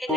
So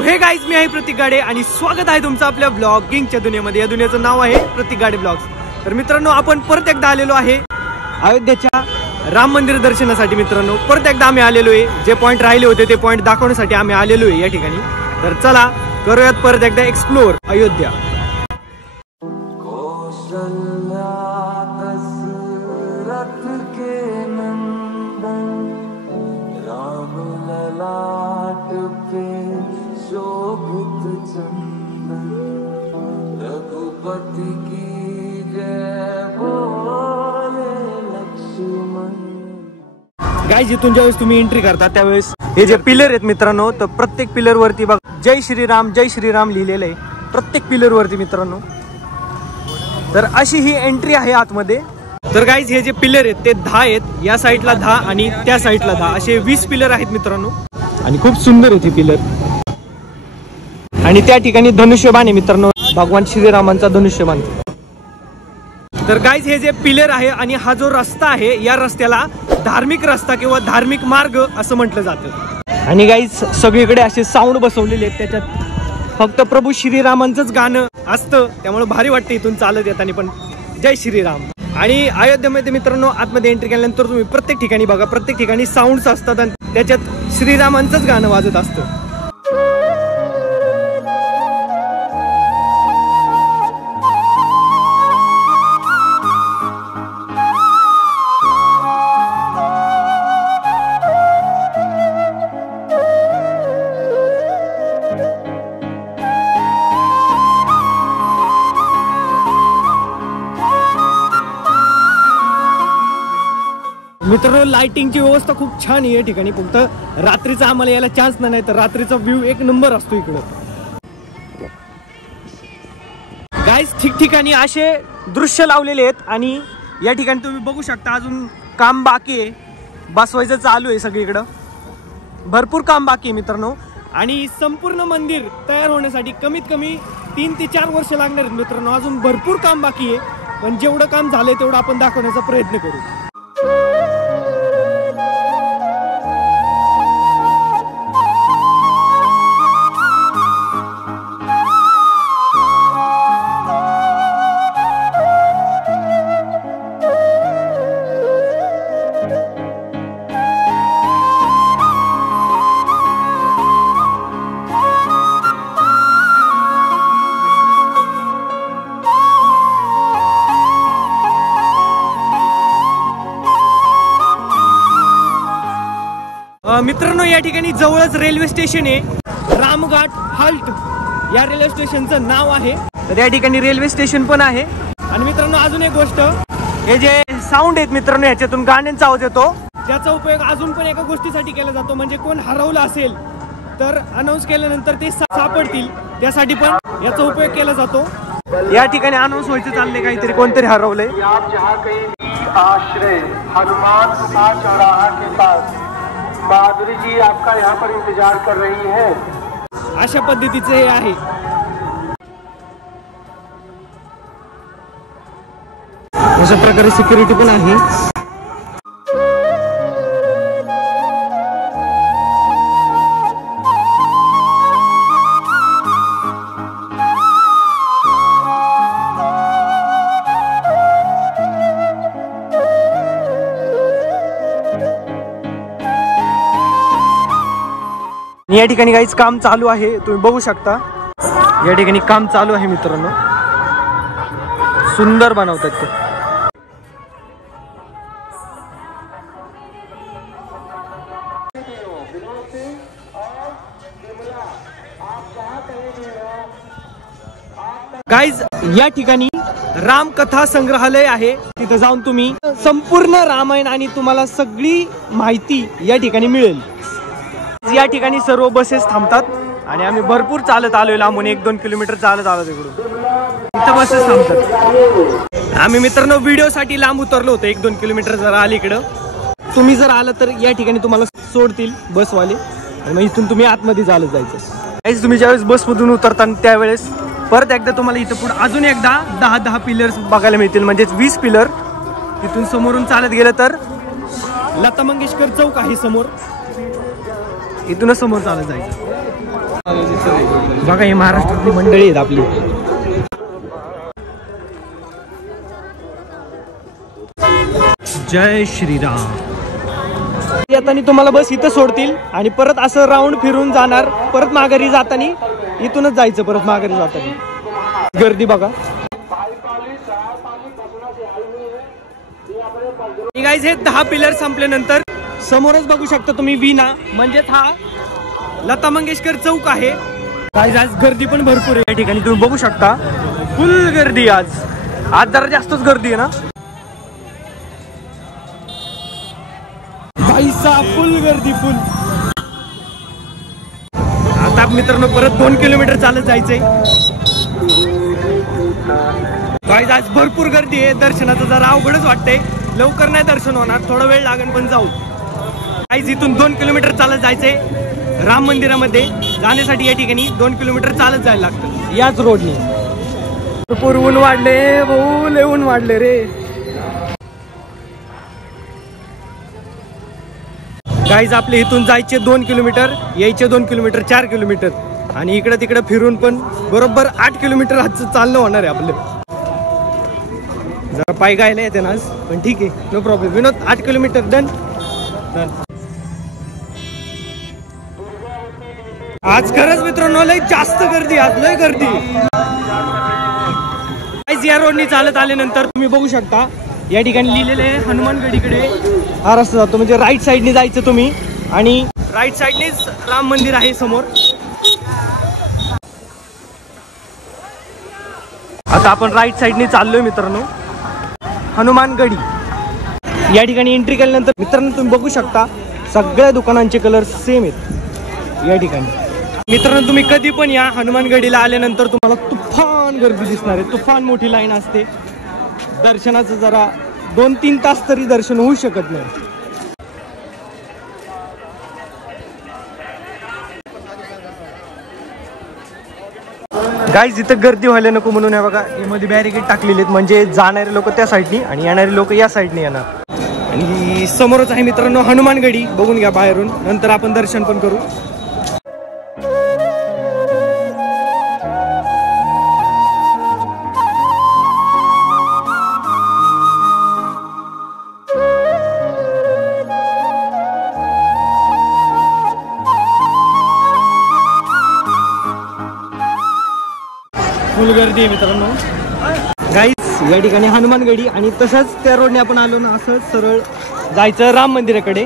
हे guys, मी आहे प्रतीक गाडे आणि स्वागत आहे तुमचं आपल्या ब्लॉगिंगच्या दुनियेमध्ये. या दुनियेचं नाव आहे प्रतीक गाडे ब्लॉग्स. तर मित्रांनो, आपण परत एकदा आलेलो आहे अयोध्येच्या राम मंदिर दर्शनासाठी. मित्रांनो, परत एकदा आम्ही आलेलो आहे. जे पॉईंट राहिले होते ते पॉईंट दाखवण्यासाठी आम्ही आलेलो आहे या ठिकाणी. तर चला करूयात परत एकदा एक्सप्लोर अयोध्या. रघुपति की जय बोले लक्ष्मण. गाईज, इथून ज्यावेळेस तुम्ही एंट्री करता त्यावेळेस हे जे पिलर आहेत मित्रांनो, तर प्रत्येक पिलर वरती बघा जय श्रीराम लिहिलेलं आहे प्रत्येक पिलर वरती मित्रांनो. तर अशी ही एंट्री आहे आतमध्ये. तर गाईज, हे जे पिलर आहेत ते 10 आहेत. या साईडला 10 आणि त्या साईडला 10 असे 20 पिलर आहेत मित्रांनो. आणि खूप सुंदर आहे ते पिलर. आणि त्या ठिकाणी धनुष्यबाण आहे मित्रांनो, भगवान श्रीरामांचा धनुष्यबाण. तर गाईज, हे जे पिलर आहे आणि हा जो रस्ता आहे, या रस्त्याला धार्मिक रस्ता किंवा धार्मिक मार्ग असं म्हटलं जातं. आणि गाईज, सगळीकडे असे साऊंड बसवलेले आहेत. त्याच्यात फक्त प्रभू श्रीरामांचंच गाणं असतं, त्यामुळे भारी वाटतं इथून चालत येताना पण जय श्रीराम. आणि अयोध्येमध्ये मित्रांनो, आतमध्ये एंट्री केल्यानंतर तुम्ही प्रत्येक ठिकाणी बघा, प्रत्येक ठिकाणी साऊंड्स असतात आणि त्याच्यात श्रीरामांचंच गाणं वाजत असतं. मित्रांनो, लाइटिंगची व्यवस्था खूप छान आहे या ठिकाणी. फक्त रात्रीचा आम्हाला यायला चान्स नाही, तर रात्रीचा व्ह्यू एक नंबर असतो इकडं. गाईज, ठिकठिकाणी असे दृश्य लावलेले आहेत आणि या ठिकाणी तुम्ही बघू शकता अजून काम बाकी आहे, बसवायचं चालू आहे सगळीकडं. भरपूर काम बाकी आहे मित्रांनो. आणि संपूर्ण मंदिर तयार होण्यासाठी कमीत कमी 3 ते 4 वर्ष लागणार आहेत मित्रांनो. अजून भरपूर काम बाकी आहे, पण जेवढं काम झालंय तेवढं आपण दाखवण्याचा प्रयत्न करू. मित्रांनो, या ठिकाणी जवळच रेल्वे स्टेशन आहे, रामघाट हाल्ट या रेल्वे स्टेशनचं नाव आहे. तर या ठिकाणी रेल्वे स्टेशन पण आहे. आणि मित्रांनो, अजून एक गोष्ट, हे जे साऊंड आहेत मित्रांनो, ह्याच्यातून गाण्यांचा आवाज येतो, त्याचा उपयोग अजून पण एका गोष्टीसाठी केला जातो. म्हणजे कोण हरवलं असेल तर अनाऊन्स केल्यानंतर ते सापडतील, त्यासाठी पण याचा उपयोग केला जातो. या ठिकाणी अनाऊन्स व्हायचं चाललंय, काहीतरी कोणतरी हरवलंय. आश्रय हनुमान गुफा चौराहा के पास माधुरी जी आपका यहाँ पर इंतजार कर रही है. अशा पद्धतीचे हे आहे. अशा प्रकारे सिक्युरिटी पण आहे. या ठिकाणी काहीच काम चालू आहे, तुम्ही बघू शकता. या ठिकाणी काम चालू आहे मित्रांनो. सुंदर बनवतात ते. गाईज या ठिकाणी रामकथा संग्रहालय आहे. तिथे जाऊन तुम्ही संपूर्ण रामायण आणि तुम्हाला सगळी माहिती या ठिकाणी मिळेल. या ठिकाणी सर्व बसेस थांबतात आणि आम्ही भरपूर चालत आलोय, लांबून 1-2 किलोमीटर चालत आलो तिकडून. इथं बसेस थांबतात. आम्ही मित्रांनो व्हिडिओसाठी लांब उतरलो होतो, 1-2 किलोमीटर जरा अलीकडं. तुम्ही जर आलं तर या ठिकाणी तुम्हाला सोडतील बसवाले आणि मग इथून तुम्ही आतमध्ये चालत जायचं. तुम्ही ज्यावेळेस बसमधून उतरता त्यावेळेस परत एकदा तुम्हाला इथं पुढे अजून एकदा 10 पिलर्स बघायला मिळतील, म्हणजेच 20 पिलर. इथून समोरून चालत गेलं तर लता मंगेशकर चौक आहे समोर, इथूनच समोर चालत जायचं. बघा ही महाराष्ट्रातली मंडळी आहेत आपली. जय श्रीराम. येताना तुम्हाला बस इथं सोडतील आणि परत असं राऊंड फिरून जाणार. परत माघारी जाताना इथूनच जायचं. परत माघारी जाताना गर्दी बघा. गाईज हे 10 पिलर संपल्यानंतर समोरच बघू शकता तुम्ही वीणा, म्हणजेच हा लता मंगेशकर चौक आहे. गाईज आज गर्दी पण भरपूर आहे या ठिकाणी, तुम्ही बघू शकता. फुल गर्दी आज जरा जास्तच गर्दी आहे ना. फुल गर्दी फुल. आता मित्रांनो परत 2 किलोमीटर चालत जायचंय. गाईज आज भरपूर गर्दी आहे. दर्शनाचं जरा अवघडच वाटतंय, लवकर नाही दर्शन होणार, थोडा वेळ लागेल पण जाऊ. गाईज इथून 2 किलोमीटर चालत जायचंय राम मंदिरामध्ये. जाण्यासाठी या ठिकाणी 2 किलोमीटर चालत जायला लागतं याच रोडने. भरपूर ऊन वाढले भाऊ, लय ऊन वाढले रे. गाईज आपले इथून जायचे 2 किलोमीटर, यायचे 2 किलोमीटर, 4 किलोमीटर आणि इकडे तिकडे फिरून पण बरोबर 8 किलोमीटर आज चालणं होणार आहे आपलं. जरा पाय गायला येते ना आज, पण ठीक आहे, नो प्रॉब्लेम. विनोद 8 किलोमीटर डन. आज खरंच मित्रांनो लय जास्त गर्दी, आज लय गर्दी. या रोडनी चालत आल्यानंतर तुम्ही बघू शकता या ठिकाणी लिहिलेले आहे हनुमानगडीकडे हा रस्ता जातो, म्हणजे राईट साईडने जायचं तुम्ही आणि राईट साईडनेच राम मंदिर आहे समोर. आता आपण राईट साईडने चाललोय मित्रांनो हनुमानगडी. या ठिकाणी एंट्री केल्यानंतर मित्रांनो तुम्ही बघू शकता सगळ्या दुकानांचे कलर सेम आहेत या ठिकाणी. मित्रांनो तुम्ही कधी पण या हनुमानगडीला आल्यानंतर तुम्हाला तुफान गर्दी दिसणार आहे. तुफान मोठी लाईन असते. दर्शनाचं जरा 2-3 तास तरी दर्शन होऊ शकत नाही. गाईज इथं गर्दी व्हायला नको म्हणून आहे बघा, मध्ये बॅरिकेड टाकलेले आहेत, म्हणजे जाणारे लोक त्या साईडनी आणि येणारे लोक या साईडनी येणार. आणि समोरच आहे मित्रांनो हनुमानगडी, बघून घ्या बाहेरून, नंतर आपण दर्शन पण करू. फुल गर्दी आहे मित्रांनो. गाईज या ठिकाणी हनुमानगडी आणि तसंच त्या रोडने आपण आलो ना, असं सरळ जायचं राम मंदिराकडे.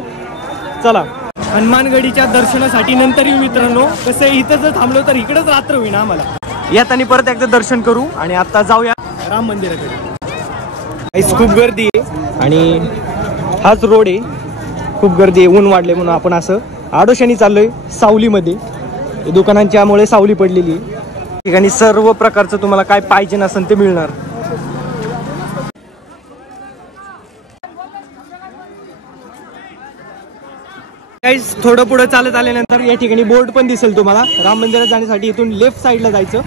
चला हनुमानगडीच्या दर्शनासाठी नंतर येऊ मित्रांनो. कसं इथं जर थांबलो तर इकडेच रात्र होईना आम्हाला. येताना परत एकदा दर्शन करू आणि आता जाऊया राम मंदिराकडे. गाईज खूप गर्दी आहे आणि हाच रोड आहे, खूप गर्दी आहे. ऊन वाढले म्हणून आपण असं आडोशानी चाललोय सावलीमध्ये. दुकानांच्यामुळे सावली पडलेली आहे. ठिकाणी सर्व प्रकारचं तुम्हाला काय पाहिजे नसेल ते मिळणार. गाईज थोडं पुढे चालत आल्यानंतर या ठिकाणी बोर्ड पण दिसेल तुम्हाला राम मंदिरात जाण्यासाठी. इथून लेफ्ट साईडला जायचं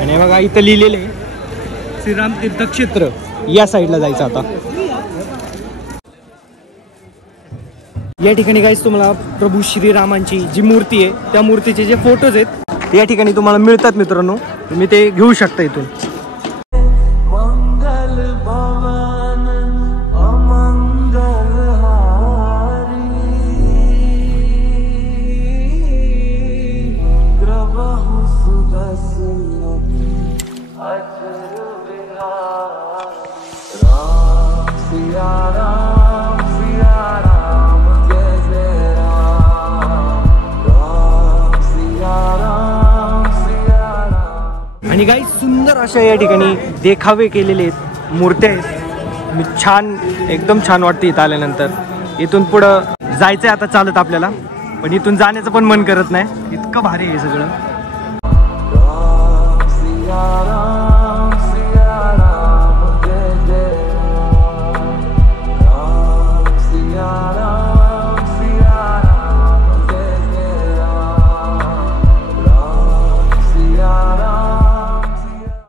आणि बघा इथं लिहिलेलं आहे श्रीराम तीर्थक्षेत्र या साईडला जायचं आता. या ठिकाणी गाईस तुम्हाला प्रभू श्रीरामांची जी मूर्ती आहे त्या मूर्तीचे जे फोटोज आहेत या ठिकाणी तुम्हाला मिळतात मित्रांनो. तुम्ही ते घेऊ शकता इथून. आणि काही सुंदर अशा या ठिकाणी देखावे केलेले आहेत, मूर्त्या आहेत. मी छान एकदम छान वाटते इथं आल्यानंतर. इथून पुढं जायचंय आता चालत आपल्याला, पण इथून जाण्याचं पण मन करत नाही, इतकं भारी आहे सगळं.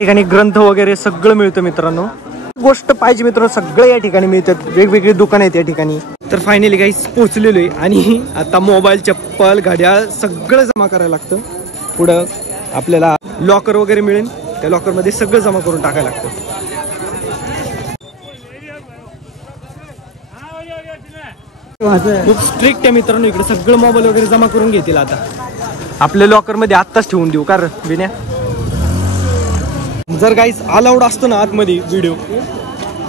ठिकाणी ग्रंथ वगैरे सगळं मिळतं मित्रांनो. गोष्ट पाहिजे मित्रांनो सगळं या ठिकाणी मिळतात. वेगवेगळी दुकान आहेत या ठिकाणी. तर फायनली गाईस पोहोचलेलो आहे आणि आता मोबाईल, चप्पल, घड्याळ सगळं जमा करायला लागतं. पुढं आपल्याला लॉकर वगैरे मिळेल, त्या लॉकर मध्ये सगळं जमा करून टाकायला लागतं. खूप स्ट्रिक्ट आहे मित्रांनो इकडे. सगळं मोबाईल वगैरे जमा करून घेतील आता. आपल्या लॉकर मध्ये आत्ताच ठेवून देऊ का बिन्या. जर गाईस अलाउड असतं ना आतमध्ये व्हिडिओ,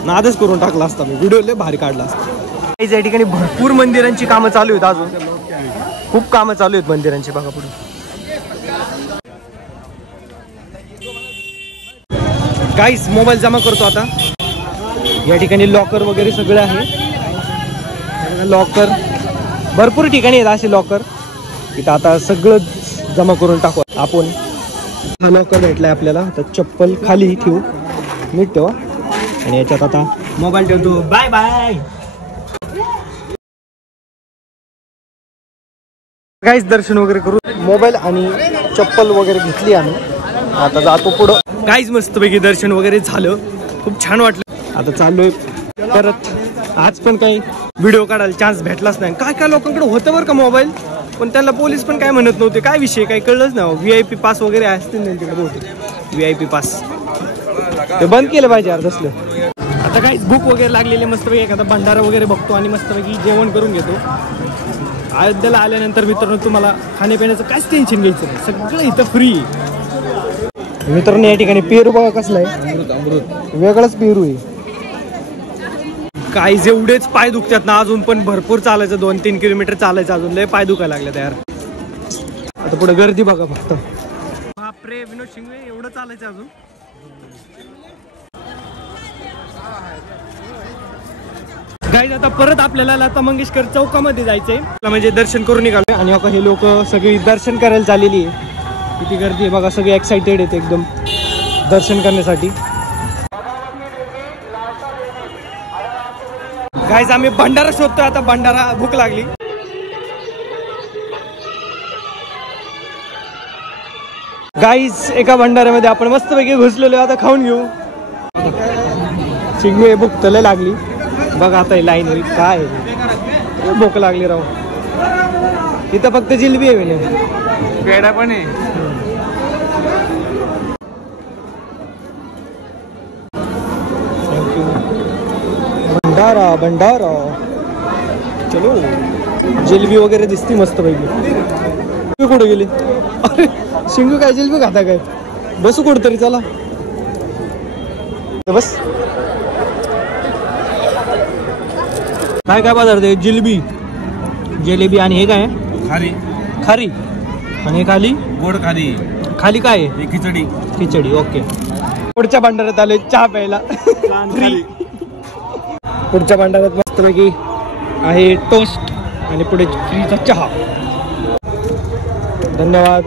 नादच करून टाकला असता मी. व्हिडिओ लय भारी काढला असता. या ठिकाणी भरपूर मंदिरांची कामं चालू आहेत, अजून खूप कामं चालू आहेत मंदिरांची. बघा पुढे गाईस मोबाईल जमा करतो आता. या ठिकाणी लॉकर वगैरे सगळे आहे. लॉकर भरपूर ठिकाणी आहेत असे लॉकर. इथं आता सगळं जमा करून टाकू आपण. हा लॉकर भेटलाय आपल्याला. आता चप्पल खाली ठेवू, नीट ठेवा. आणि याच्यात आता मोबाईल ठेवतो. बाय बाय गाईस. दर्शन वगैरे करू, मोबाईल आणि चप्पल वगैरे घेतली आम्ही. आता जातो पुढं. गाईस मस्तपैकी दर्शन वगैरे झालं, खूप छान वाटलं. आता चाललोय परत. आज पण काही व्हिडिओ काढायला चान्स भेटलाच नाही. काय काय लोकांकडे होतं बरं का मोबाईल, पण त्यांना पोलीस पण काय म्हणत नव्हते. काय विषय काही कळलंच ना. VIP पास वगैरे असतील त्यांच्याकडे बहुतेक. VIP पास ते बंद केलं पाहिजे यार तसलं. आता काही भूक वगैरे लागलेली, मस्तपैकी एखादा भंडारा वगैरे बघतो आणि मस्तपैकी जेवण करून घेतो. अयोध्येला आल्यानंतर मित्रांनो तुम्हाला खाण्यापिण्याचं काहीच टेन्शन घ्यायचं नाही, सगळं इथं फ्री. मित्रांनो या ठिकाणी पेरू बघा कसला आहे, अमृत वेगळाच पेरू आहे. काय जेवढेच पाय दुखतात ना, अजून पण भरपूर चालायचं. 2-3 किलोमीटर चालायचं, अजून लय पाय दुखायला लागले तयार. आता पुढे गर्दी बघा फक्त. बापरे विनोद शिंगवे, एवढं चालायचं अजून. गाईज आता परत आपल्याला लता मंगेशकर चौकामध्ये जायचंय, म्हणजे दर्शन करून निघालोय. आणि आता हे लोक सगळी दर्शन करायला चाललेली आहे. किती गर्दी आहे बघा, सगळे एक्साइटेड आहेत एकदम दर्शन करण्यासाठी. गाईज आम्ही भंडारा शोधतोय आता. भंडारा, भूक लागली. गाईज एका भंडाऱ्यामध्ये आपण मस्तपैकी घुसलेलो. आता खाऊन घेऊ. चिंगवे भूक तर लागली बघा. आता लाईन होईल काय, भूक लागली राव. इथं फक्त जिलबी आहे, पेढा पण आहे. भंडारा भंडारा चलो. जिलबी वगैरे दिसती मस्त पैकी. कुठे गेली अरे शिंगू, काय जिलबी खाता काय. बसू कुठं तरी, चला बस. काय काय पदार्थ आहे. जिलबी, जिलेबी आणि हे काय खारी, खारी आणि हे खाली गोड खारी. खाली काय आहे, खिचडी. खिचडी ओके. पुढच्या भांडारात आले चहा प्यायला फ्री. पुढच्या भांडारात मस्तपैकी आहे टोस्ट आणि पुढे फ्रीचा चहा. धन्यवाद.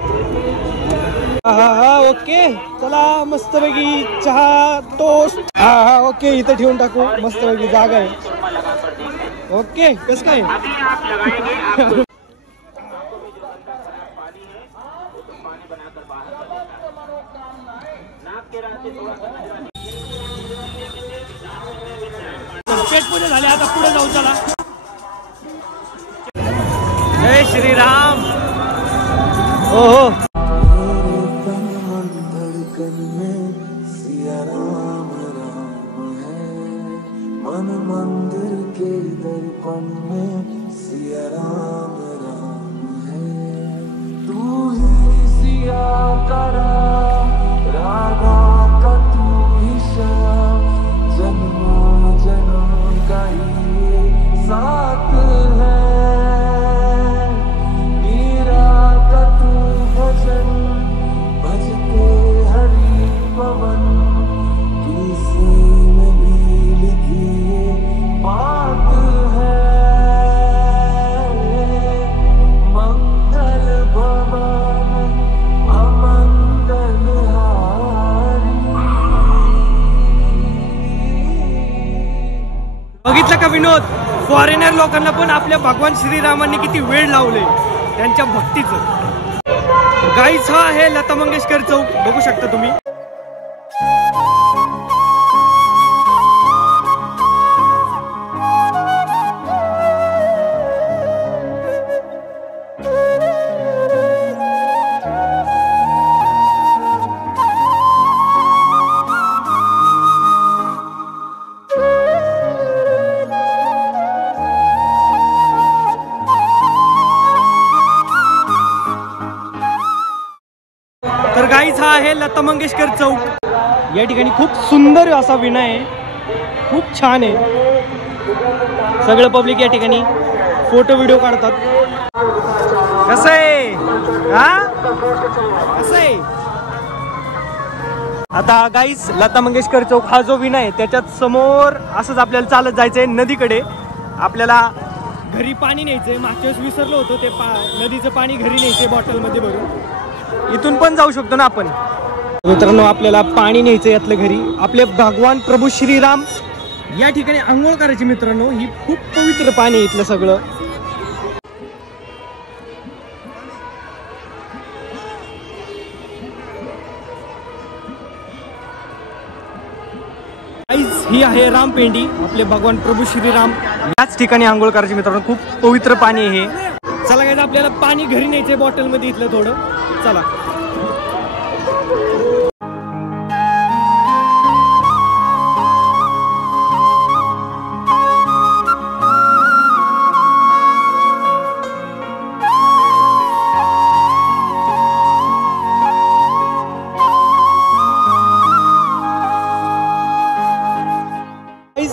हा ओके चला, मस्तपैकी चहा टोस्ट. हा ओके, इथं ठेवून टाकू. मस्तपैकी जागा आहे. ओके कस काय. पेटपूजा झाली, आता पुढे जाऊ चला. जय श्रीराम. हो हो. मन मंदिर के दर्पण में सिया राम राम है. तू ही सिया का राम, राधा का तू ही श्याम. जन्मों जन्म का ये साथ है. मीरा का तू भजन भजते हरि पवन. किसी ने भी लिखी बात है. मंगल भवन अमंगल हारी. बघितलं का विनोद, फॉरेनर लोकांना पण आपल्या भगवान श्रीरामांनी किती वेळ लावले त्यांच्या भक्तीचं. गाईज हा आहे लता मंगेशकर चौक, बघू शकता तुम्ही. तर गाईज हा आहे लता मंगेशकर चौक. या ठिकाणी खूप सुंदर असा विना आहे, खूप छान आहे. सगळं पब्लिक या ठिकाणी फोटो व्हिडिओ काढतात. कसं आहे हा, कसं आहे. आता गाईज लता मंगेशकर चौक हा जो विना आहे त्याच्यात समोर असंच आपल्याला चालत जायचंय नदीकडे. आपल्याला घरी पाणी न्यायचंय. मागच्या वेळेस विसरलो होतो ते नदीचं पाणी घरी न्यायचंय बॉटलमध्ये भरून. इथून पण जाऊ शकतो ना आपण. मित्रांनो आपल्याला पाणी न्यायचं यातलं घरी. आपले भगवान प्रभू श्रीराम या ठिकाणी आंघोळ करायची. मित्रांनो ही खूप पवित्र पाणी इथलं सगळं. ही आहे रामपेंडी. आपले भगवान प्रभू श्रीराम याच ठिकाणी आंघोळ करायची. मित्रांनो खूप पवित्र पाणी आहे हे. चला गाईज आपल्याला पाणी घरी न्यायचंय बॉटल मध्ये इथलं थोडं. चला.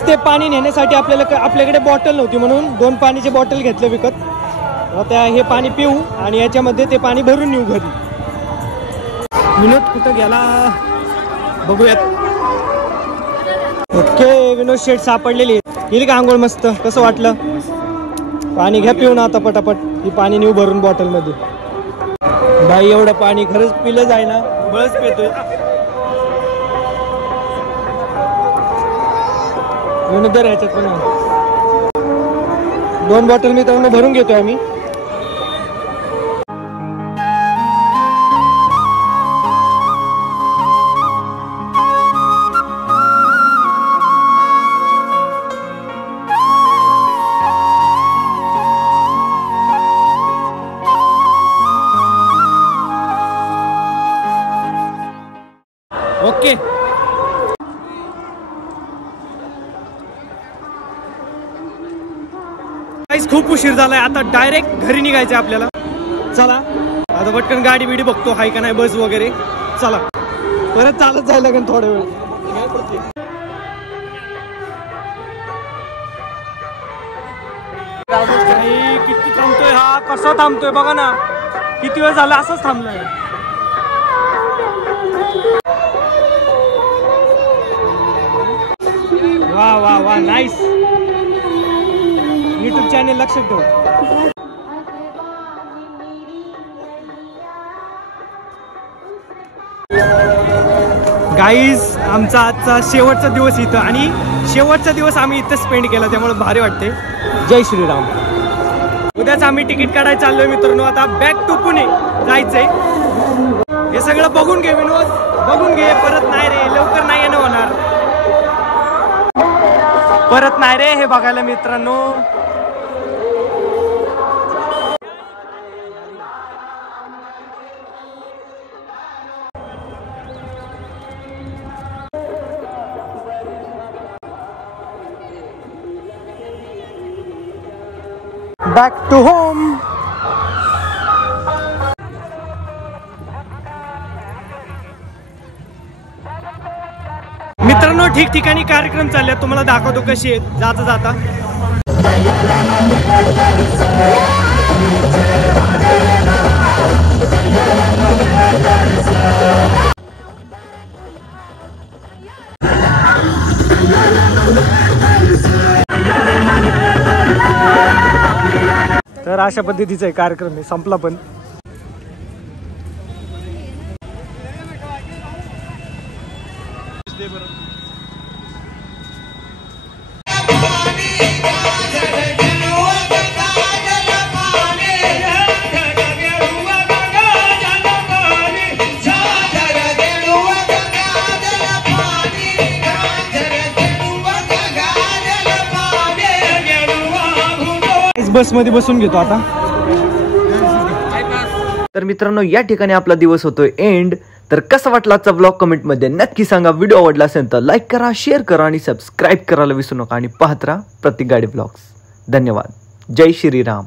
ते पाणी नेण्यासाठी आपल्याकडे बॉटल नव्हती म्हणून 2 पाणीचे बॉटल घेतले विकत. आता हे पाणी पिऊ आणि याच्यामध्ये ते पाणी भरून नेऊ घरी. विनोद कुठं गेला बघूयात. ओके विनोद शेट सापडलेली. येईल का आंघोळ मस्त. कसं वाटलं. पाणी घ्या पिऊन आता पटापट. ही पाणी नेऊ भरून बॉटल मध्ये. बाई एवढं पाणी खरंच पिलं जाय ना, बळच पितोय. दर ह्याच्यात पण 2 बॉटल मित्रांनो भरून घेतोय आम्ही. ओके खूप उशीर झालाय. आता डायरेक्ट घरी निघायचंय आपल्याला. चला आता पटकन गाडी बिडी बघतो हाय का नाही, बस वगैरे. चला परत चालत जायला लागेल थोडा वेळ. किती थांबतोय हा, कसा थांबतोय बघा ना. किती वेळ झाला असंच थांबलाय. वा वा वा नाईस. यूट्यूब चॅनल लक्षात ठेव. गाईज आमचा आजचा शेवटचा दिवस इथं आणि शेवटचा दिवस आम्ही इथं स्पेंड केला त्यामुळे भारी वाटते. जय श्रीराम. उद्याच आम्ही तिकीट काढायला चाललोय मित्रांनो. आता बॅक टू पुणे जायचंय. हे सगळं बघून घे विनोद, बघून घे. परत नाही रे, लवकर नाही येणं होणार. परत नाही रे हे बघायला मित्रांनो. Back to home. मित्रांनो ठिकठिकाणी कार्यक्रम चालले, तुम्हाला दाखवतो कशी आहेत जाता जाता. तर अशा पद्धतीचा कार्यक्रम आहे, संपला पण. बस मध्ये बसून घेतो आता. तर मित्रांनो या ठिकाणी आपला दिवस होतोय एंड. तर कसा वाटला आजचा ब्लॉग कमेंट मध्ये नक्की सांगा. व्हिडिओ आवडला असेल तर लाईक करा, शेअर करा आणि सबस्क्राईब करायला विसरू नका. आणि पाहत राहा प्रतीक गाडी ब्लॉग्स. धन्यवाद. जय श्रीराम.